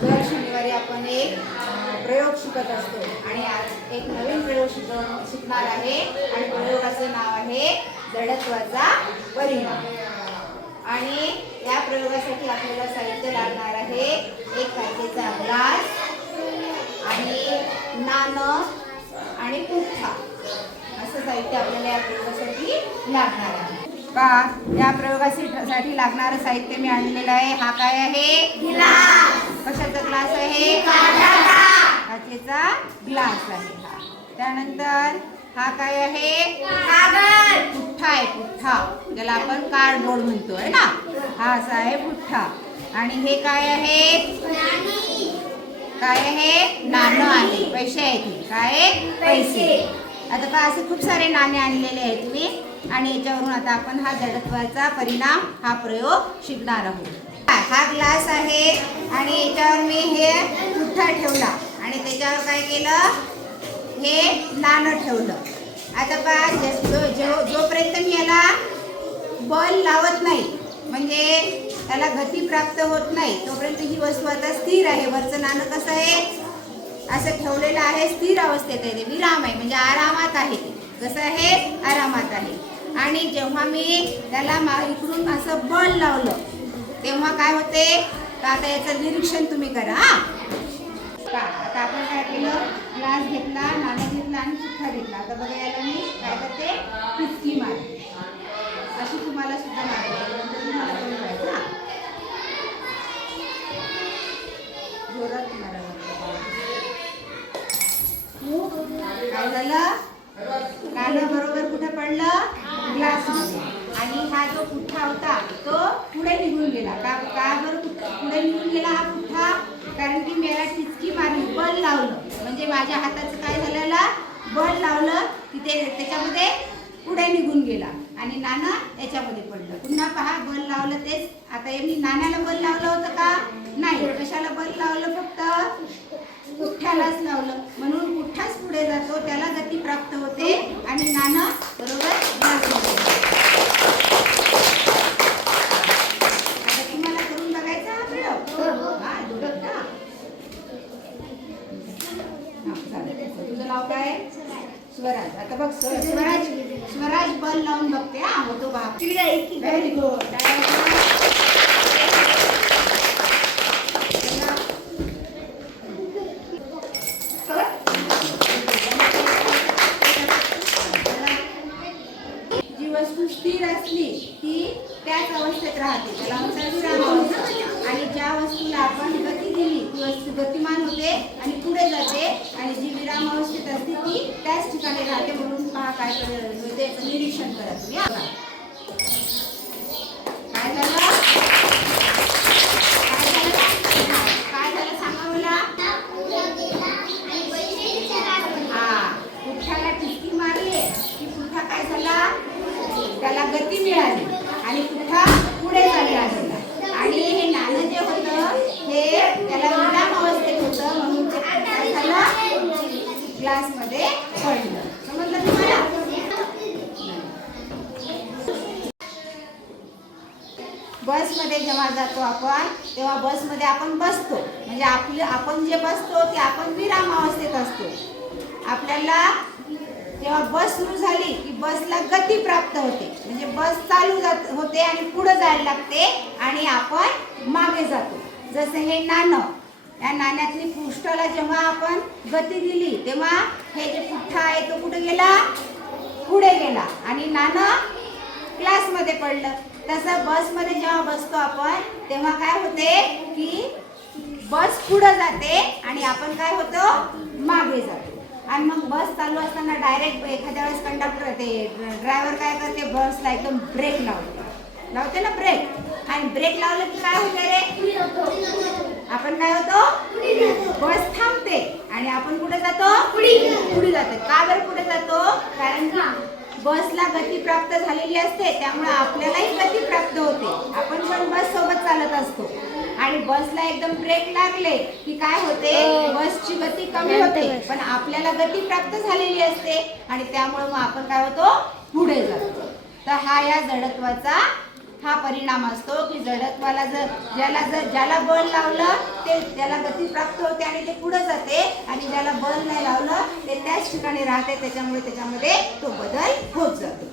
दर शनिवारी आपण एक प्रयोग शिकत असतो. आणि आज एक नवीन प्रयोग शिक शिकणार आहे. आणि प्रयोगाचं नाव आहे जडत्वाचा परिणाम आणि या प्रयोगासाठी आपल्याला साहित्य लागणार आहे एक काचेचा ग्लास आणि नाणं आणि पुठ्ठा. असं साहित्य आपल्याला या प्रयोगासाठी लागणार आहे. का या प्रयोगासाठी लागणारं साहित्य मी आणलेलं आहे. हा काय आहे? कशाचा ग्लास आहे? काचेचा ग्लास आहे हा. त्यानंतर हा काय आहे? पुठ्ठा आहे पुठ्ठा. ज्याला आपण कार्डबोर्ड म्हणतो आहे ना? हा असा आहे पुठ्ठा. आणि हे काय आहे? काय आहे? नाणं आहे. पैसे आहेत. हे. काय? पैसे. आता का असे खूप सारे नाणे आणलेले आहेत मी. आणि याच्यावरून आता आपण हा जडत्वाचा परिणाम हा प्रयोग शिकणार आहोत. हा ग्लास आहे आणि याच्यावर मी हे पुठ्ठा ठेवला. आणि त्याच्यावर काय केलं? हे नाणं ठेवलं. आता पहा जो जो- जोपर्यंत मी याला बल लावत नाही म्हणजे त्याला गती प्राप्त होत नाही तोपर्यंत ही वस्तू आता स्थिर आहे. वरचं नाणं कसं आहे? असं ठेवलेलं आहे स्थिर अवस्थेत आहे ते. विराम आहे म्हणजे आरामात आहे कसं आहे? आरामात आहे. आणि जेव्हा मी त्याला मा इकडून असं बल लावलं तेव्हा काय होते? तर आता याचं निरीक्षण तुम्ही करा का आता आपण काय केलं? ग्लास घेतला नाणं घेतला आणि पुठ्ठा घेतला. आता बघा याला मी काय करते? पिचकी मारते. अशी तुम्हाला सुद्धा मारते तुम्हाला कळून जाईल हा. जोरात मारा काय झालं? नाणं बरोबर कुठं पडलं? ग्लास आणि हा जो पुठ्ठा होता गेला. का का बरं पुढे निघून गेला हा पुठ्ठा कारण की मी याला टिचकी मारली बल लावलं. म्हणजे माझ्या हाताचं काय झालेलं? बल लावलं. तिथे त्याच्यामध्ये पुढे निघून गेला. आणि नाणं त्याच्यामध्ये पडलं. पुन्हा पहा बल लावलं तेच. आता हे मी नाण्याला बल लावलं होतं का? नाही. कशाला बल लावलं फक्त? पुठ्ठ्यालाच लावलं. म्हणून पुठ्ठाच पुढे जातो. त्याला गती प्राप्त होते. आणि नाणं बरोबर ग्लासमध्ये येतं. आता तुम्हाला करून बघायचा हा प्रयोग हा, दोघं का? हा, चालेल. तुझं नाव काय स्वराज. आता बघ स्व- स्वराज स्वराज बल लावून बघते हा होतो बा व्हेरी गुड जी वस्तू स्थिर असली ती त्याच अवस्थेत राहते. त्याला. आणि ज्या वस्तूला आपण गती दिली ती वस्तू गतिमान होते आणि पुढे जाते. आणि जी विराम अवस्थेत असते ती त्याच ठिकाणी राहते म्हणून पहा काय कर- त्याचं निरीक्षण करा तुम्ही हा. काय झालं? काय झालं? काय झालं सांगा मला? हा पुठ्ठ्याला टिचकी मारली की पुठ्ठा काय झाला? त्याला गती मिळाली. आणि पुठ्ठा पुढे चालला गेला आणि हे नाणं जे होतं हे त्याला विराम अवस्थेत होतं म्हणून ते काय झालं ग्लासमध्ये पडलं. समजलं तुम्हाला बसमध्ये जेव्हा जातो आपण तेव्हा बसमध्ये आपण बसतो. म्हणजे आपलं आपण जे बसतो ते आपण विराम अवस्थेत असतो. आपल्याला जेव्हा बस सुरू झाली की बसला गती प्राप्त होते. म्हणजे बस चालू जात होते आणि पुढं जायला लागते आणि आपण मागे जातो. जसं हे नाणं या नाण्यातली पृष्ठाला जेव्हा आपण गती दिली तेव्हा हे जे पुठ्ठा आहे तो कुठे गेला? पुढे गेला. आणि नाणं क्लासमध्ये पडलं. तसं बसमध्ये जेव्हा बसतो आपण तेव्हा काय होते की बस पुढं जाते आणि आपण काय होतो? मागे जातो. आणि मग बस चालू असताना डायरेक्ट एखाद्या वेळेस कंडक्टर ते ड्रायव्हर काय करते? बसला एकदम ब्रेक लावते. लावते ना ब्रेक आणि ब्रेक लावलं की काय होते रे? आपण काय होतो? बस थांबते. आणि आपण कुठे जातो? पुढे जातो. का बरं पुढे जातो? कारण की बसला गती प्राप्त झालेली असते त्यामुळे आपल्यालाही गती प्राप्त होते. आपण पण बस सोबत चालत असतो. आणि बसला एकदम ब्रेक लागले की काय होते? बसची गती कमी होते. पण आपल्याला गती प्राप्त झालेली असते. आणि त्यामुळे मग आपण काय होतो? पुढे जातो. तर हा या जडत्वाचा हा परिणाम असतो की जडत्वाला जर ज्याला जर ज्याला बळ लावलं ते त्याला गती प्राप्त होते आणि ते पुढे जाते. आणि ज्याला बल नाही लावलं ते त्याच ठिकाणी राहते त्याच्यामुळे त्याच्यामध्ये तो बदल होत जातो.